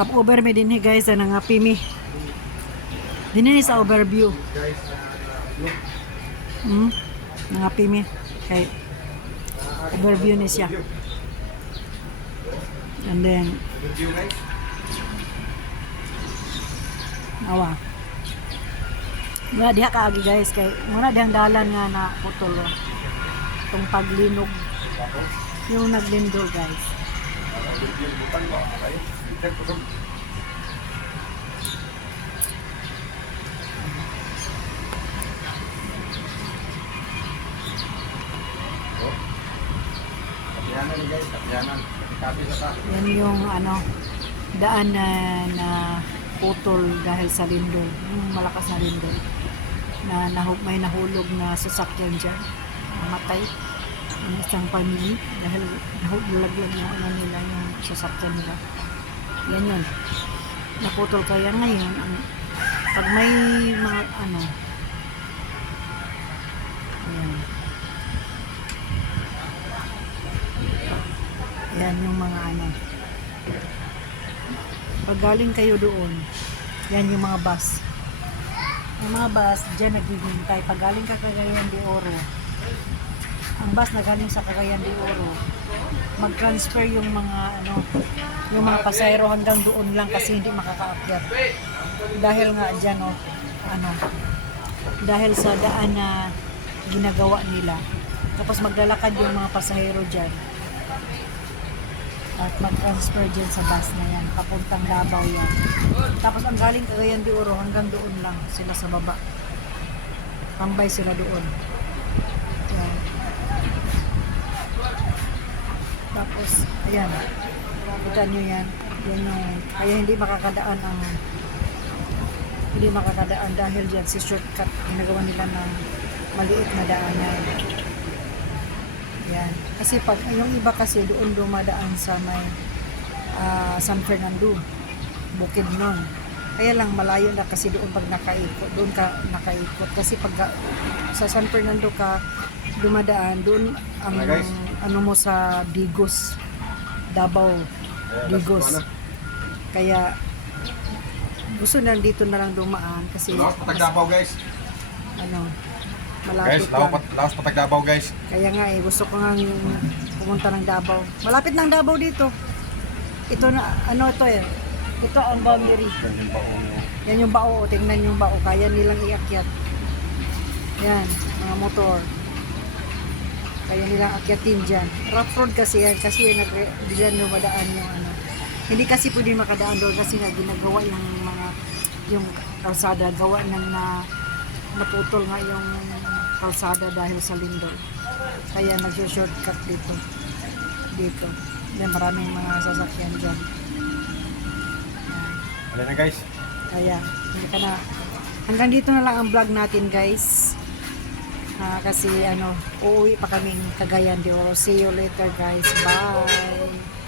Stop over mi din guys sa nangapi mi. Dinini sa overview. Nangapi mi. Kay overview ni siya. And then awa. Nga diha kaagi guys kay muna dihang dalan nga na putol. Itong paglinog. Yung naglindol guys. Yan yung ano daan na putol dahil sa lindol, yung malakas na lindol na may nahulog na sasakyan dyan, namatay ang isang pamilya dahil nahulaglag yung ano nila, yung sasakyan nila. Yan yun, naputol. Kaya ngayon pag may mga ano yan yung mga ano, pag galing kayo doon, yan yung mga bus. Yung mga bus dyan naghihintay. Pag galing ka Cagayan de Oro, ang bus na galing sa Cagayan de Oro, mag-transfer yung mga ano, yung mga pasahero hanggang doon lang kasi hindi makakaakyat. Dahil nga dyan ano, dahil sa daan na ginagawa nila. Tapos maglalakad yung mga pasahero dyan at mag-transfer dyan sa bus na yan, papuntang Davao yan. Tapos ang galing Cagayan de Oro hanggang doon lang sila sa baba. Tambay sila doon. Yan. Tapos, ayan. Kita nyo yan. Yan yung, kaya hindi makakadaan dahil dyan si shortcut. Ginagawa nila ng maliit na daanan. Yan. Kasi pag yung iba kasi doon dumadaan sa may San Fernando, Bukidnon. Kaya lang malayo na kasi doon pag nakaikot, doon ka nakaikot. Kasi pag sa San Fernando ka dumadaan, doon ang ano mo sa Digos, Davao, Digos. Kaya gusto na dito na lang dumaan kasi Davao guys. Ano, malapit guys, laos patag Davao guys. Kaya nga gusto ko nga yung pumunta ng Davao. Malapit ng Davao dito. Ito na, ano ito eh. Ito ang boundary. Yan yung bao. Tingnan yung bao. Kaya nilang iakyat. Yan, mga motor. Kaya nilang akyatin dyan. Rough road kasi yan. Kasi yan, dyan lumadaan yung ano. Hindi kasi pwede makadaan doon kasi nga ginagawa yung mga, yung kalsada. Gawa na naputol nga yung kalsada dahil sa lindol. Kaya nag-shortcut dito. Yan, maraming mga sasakyan dyan. Ano na guys? Kaya hindi ka na, hanggang dito na lang ang vlog natin guys. Kasi ano, uuwi pa kaming Cagayan de Oro. See you later guys. Bye!